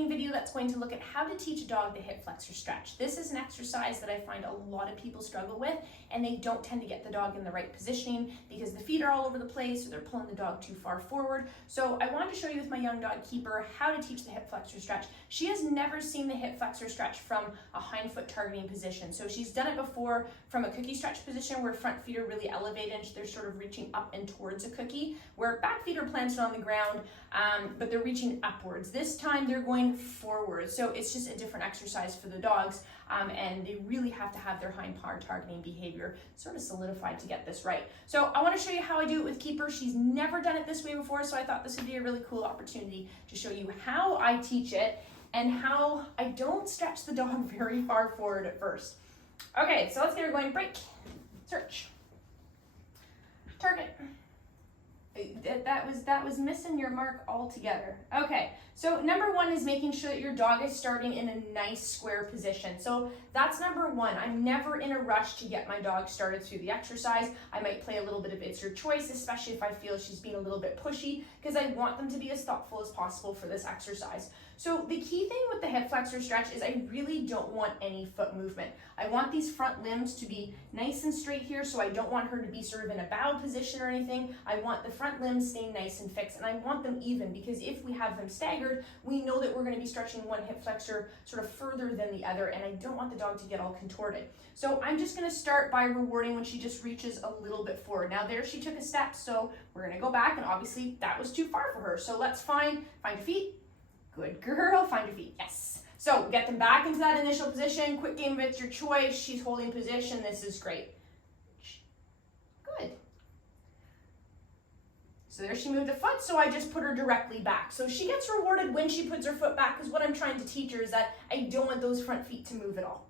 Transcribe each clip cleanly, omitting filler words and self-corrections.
training video that's going to look at how to teach a dog the hip flexor stretch. This is an exercise that I find a lot of people struggle with, and they don't tend to get the dog in the right positioning because the feet are all over the place or they're pulling the dog too far forward. So I wanted to show you with my young dog Keeper how to teach the hip flexor stretch. She has never seen the hip flexor stretch from a hind foot targeting position. So she's done it before from a cookie stretch position where front feet are really elevated and they're sort of reaching up and towards a cookie, where back feet are planted on the ground, but they're reaching upwards. This time they're going forward. So it's just a different exercise for the dogs, and they really have to have their hind paw targeting behavior sort of solidified to get this right. So I want to show you how I do it with Keeper. She's never done it this way before, so I thought this would be a really cool opportunity to show you how I teach it and how I don't stretch the dog very far forward at first. Okay, so let's get her going. Break, search, target. That was missing your mark altogether. Okay, so number one is making sure that your dog is starting in a nice square position. So that's number one. I'm never in a rush to get my dog started through the exercise. I might play a little bit of It's Your Choice, especially if I feel she's being a little bit pushy, because I want them to be as thoughtful as possible for this exercise. So the key thing with the hip flexor stretch is I really don't want any foot movement. I want these front limbs to be nice and straight here, so I don't want her to be sort of in a bowed position or anything. I want the front limbs staying nice and fixed, and I want them even, because if we have them staggered, we know that we're going to be stretching one hip flexor sort of further than the other, and I don't want the dog to get all contorted. So I'm just going to start by rewarding when she just reaches a little bit forward. Now there she took a step, so we're going to go back, and obviously that was too far for her. So let's find your feet. Good girl, find your feet, yes. So get them back into that initial position. Quick game of It's Your Choice. She's holding position, this is great. Good. So there she moved a foot, so I just put her directly back. So she gets rewarded when she puts her foot back, because what I'm trying to teach her is that I don't want those front feet to move at all.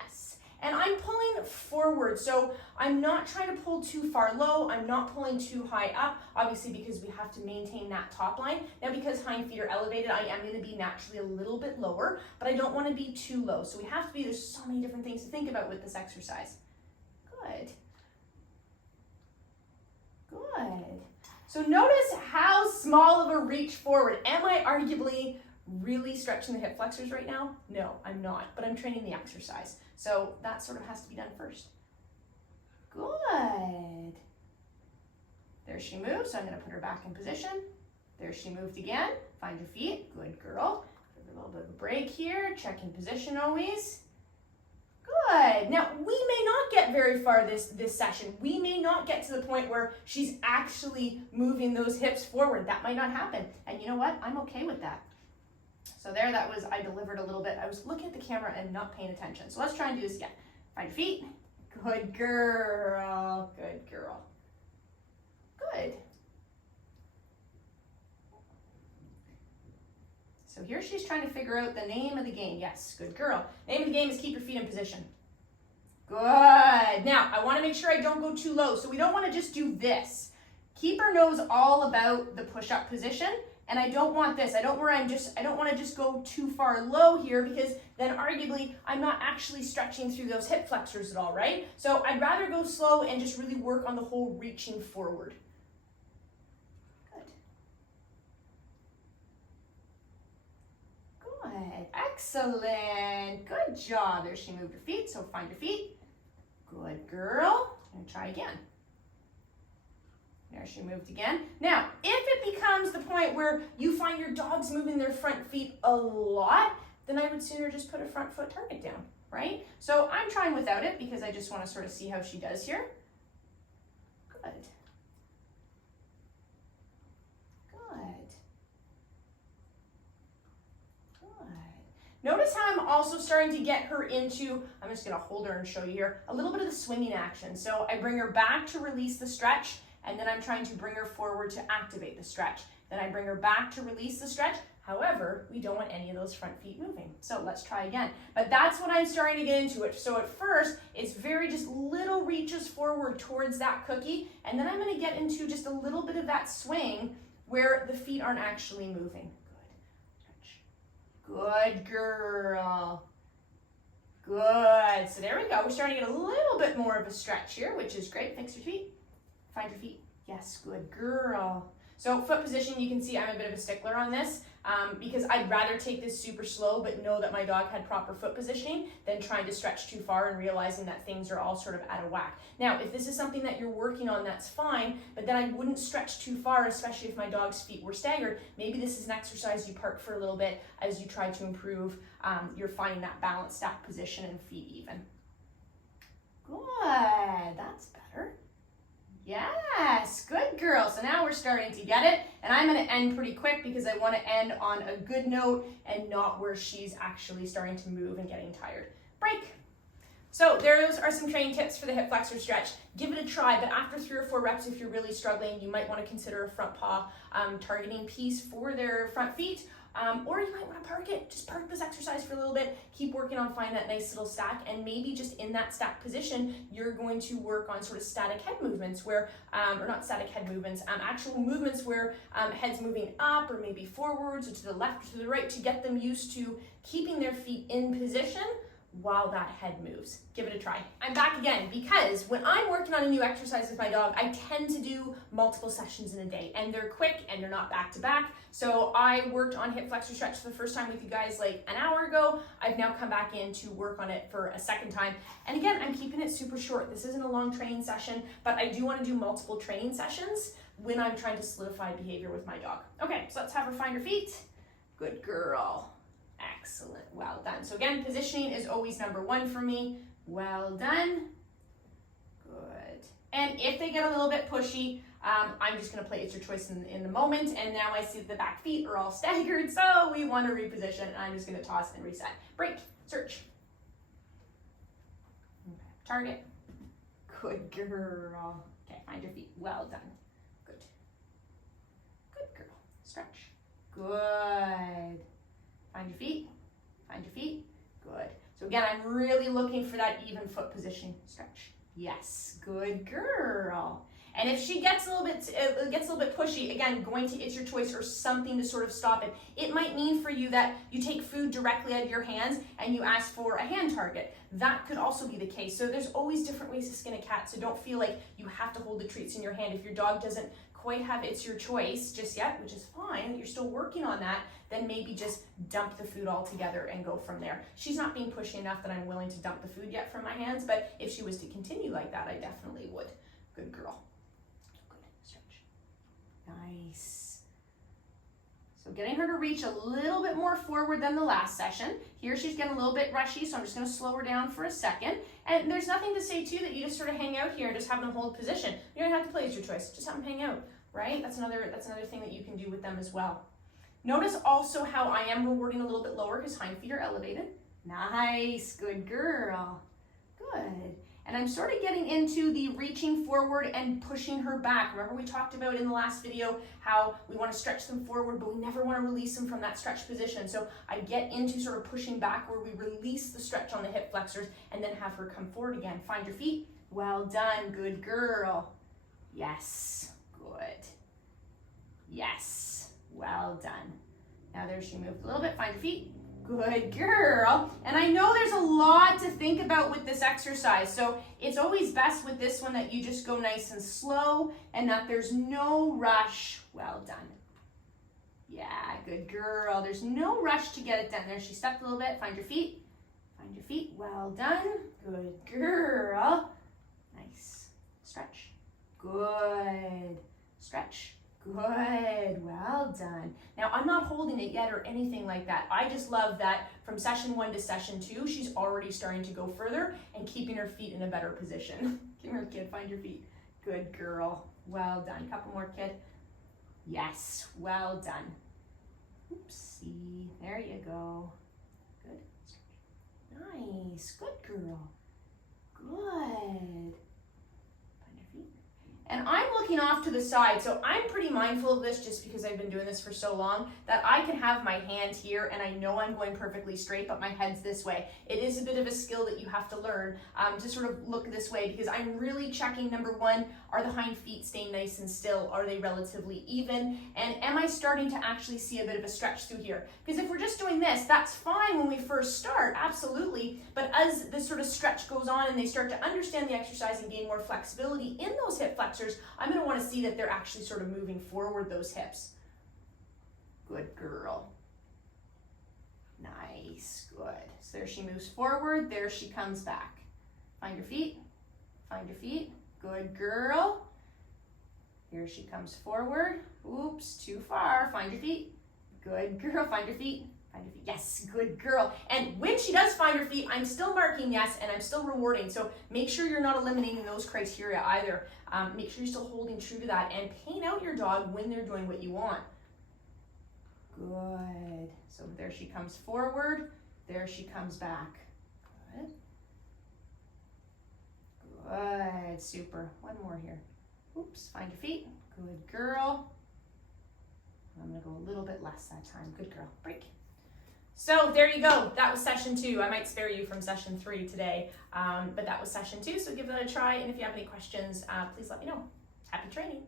Yes. And I'm pulling forward, so I'm not trying to pull too far low. I'm not pulling too high up, obviously because we have to maintain that top line. Now because hind feet are elevated, I am going to be naturally a little bit lower, but I don't want to be too low. So we have to be, there's so many different things to think about with this exercise. Good. Good. So notice how small of a reach forward. Am I arguably really stretching the hip flexors right now? No, I'm not, but I'm training the exercise. So that sort of has to be done first. Good. There she moved, so I'm going to put her back in position. There she moved again. Find your feet. Good girl. Give her a little bit of a break here. Check in position always. Good. Now, we may not get very far this session. We may not get to the point where she's actually moving those hips forward. That might not happen. And you know what? I'm okay with that. So there, I delivered a little bit. I was looking at the camera and not paying attention. So let's try and do this again. Find your feet. Good girl. Good girl. Good. So here she's trying to figure out the name of the game. Yes, good girl. Name of the game is keep your feet in position. Good. Now, I want to make sure I don't go too low. So we don't want to just do this. Keeper knows all about the push-up position. And I don't want this. I don't want to just go too far low here, because then arguably I'm not actually stretching through those hip flexors at all, right? So I'd rather go slow and just really work on the whole reaching forward. Good. Good. Excellent. Good job. There she moved her feet, so find your feet. Good girl. And try again. There she moved again. Now, if it becomes the point where you find your dog's moving their front feet a lot, then I would sooner just put a front foot target down, right? So I'm trying without it because I just want to sort of see how she does here. Good. Good. Good. Notice how I'm also starting to get her into, I'm just going to hold her and show you here, a little bit of the swinging action. So I bring her back to release the stretch, and then I'm trying to bring her forward to activate the stretch. Then I bring her back to release the stretch. However, we don't want any of those front feet moving. So let's try again. But that's when I'm starting to get into it. So at first, it's very just little reaches forward towards that cookie. And then I'm going to get into just a little bit of that swing where the feet aren't actually moving. Good. Stretch. Good girl. Good. So there we go. We're starting to get a little bit more of a stretch here, which is great. Fix your feet. Find your feet. Yes, good girl. So foot position, you can see I'm a bit of a stickler on this because I'd rather take this super slow but know that my dog had proper foot positioning than trying to stretch too far and realizing that things are all sort of out of whack. Now, if this is something that you're working on, that's fine, but then I wouldn't stretch too far, especially if my dog's feet were staggered. Maybe this is an exercise you park for a little bit as you try to improve you're finding that balanced stack position and feet even. Good, that's better. Yes, good girl. So now we're starting to get it, and I'm going to end pretty quick because I want to end on a good note and not where she's actually starting to move and getting tired. Break. So those are some training tips for the hip flexor stretch. Give it a try, but after 3 or 4 reps, if you're really struggling, you might want to consider a front paw targeting piece for their front feet. Or you might want to park it. Just park this exercise for a little bit. Keep working on finding that nice little stack, and maybe just in that stack position, you're going to work on sort of static head movements where, or not static head movements, actual movements where head's moving up or maybe forwards or to the left or to the right to get them used to keeping their feet in position while that head moves. Give it a try. I'm back again because when I'm working on a new exercise with my dog, I tend to do multiple sessions in a day, and they're quick and they're not back to back. So I worked on hip flexor stretch for the first time with you guys like an hour ago. I've now come back in to work on it for a second time. And again, I'm keeping it super short. This isn't a long training session, but I do want to do multiple training sessions when I'm trying to solidify behavior with my dog. Okay, so let's have her find her feet. Good girl. Excellent, well done. So again, positioning is always number 1 for me. Well done. Good. And if they get a little bit pushy, I'm just gonna play it's your choice in the moment. And now I see that the back feet are all staggered, so we want to reposition. And I'm just gonna toss and reset. Break, search. Okay. Target. Good girl. Okay, find your feet. Well done. Good. Good girl. Stretch. Good. Find your feet, find your feet, good. So again, I'm really looking for that even foot position. Stretch, yes, good girl. And if she gets a little bit pushy, again, going to it's your choice or something to sort of stop it. It might mean for you that you take food directly out of your hands and you ask for a hand target. That could also be the case. So there's always different ways to skin a cat, so don't feel like you have to hold the treats in your hand. If your dog doesn't quite have it's your choice just yet, which is fine, you're still working on that, then maybe just dump the food altogether and go from there. She's not being pushy enough that I'm willing to dump the food yet from my hands, but if she was to continue like that, I definitely would. Good girl. Good, stretch. Nice. So getting her to reach a little bit more forward than the last session. Here she's getting a little bit rushy, so I'm just gonna slow her down for a second. And there's nothing to say too that you just sort of hang out here and just have them hold position. You don't have to play as your choice, just have them hang out, right? That's another thing that you can do with them as well. Notice also how I am rewarding a little bit lower because hind feet are elevated. Nice, good girl. Good. And I'm sort of getting into the reaching forward and pushing her back. Remember we talked about in the last video how we want to stretch them forward, but we never want to release them from that stretch position. So I get into sort of pushing back where we release the stretch on the hip flexors and then have her come forward again. Find your feet. Well done, good girl. Yes, good. Yes, well done. Now there she moved a little bit. Find your feet. Good girl. And I know there's a lot to think about with this exercise, so it's always best with this one that you just go nice and slow and that there's no rush. Well done. Yeah, good girl. There's no rush to get it done. There she stepped a little bit. Find your feet. Find your feet. Well done. Good girl. Nice. Stretch. Good. Stretch. Good, well done. Now I'm not holding it yet or anything like that. I just love that from session 1 to session 2, she's already starting to go further and keeping her feet in a better position. Come here, kid, find your feet. Good girl, well done. Couple more, kid. Yes, well done. Oopsie, there you go. Good. Nice, good girl. Good. And I'm looking off to the side, so I'm pretty mindful of this just because I've been doing this for so long, that I can have my hand here and I know I'm going perfectly straight, but my head's this way. It is a bit of a skill that you have to learn to sort of look this way, because I'm really checking, number 1, are the hind feet staying nice and still? Are they relatively even? And am I starting to actually see a bit of a stretch through here? Because if we're just doing this, that's fine when we first start, absolutely, but as this sort of stretch goes on and they start to understand the exercise and gain more flexibility in those hip flexors, flexors, I'm gonna wanna see that they're actually sort of moving forward those hips. Good girl. Nice, good. So there she moves forward, there she comes back. Find your feet, find your feet. Good girl. Here she comes forward. Oops, too far. Find your feet. Good girl, find your feet. Find your feet. Yes, good girl. And when she does find her feet, I'm still marking yes, and I'm still rewarding. So make sure you're not eliminating those criteria either. Make sure you're still holding true to that and paint out your dog when they're doing what you want. Good. So there she comes forward. There she comes back. Good. Good. Super. One more here. Oops. Find your feet. Good girl. I'm going to go a little bit less that time. Good girl. Break. So there you go. That was session 2. I might spare you from session 3 today, but that was session 2. So give that a try. And if you have any questions, please let me know. Happy training.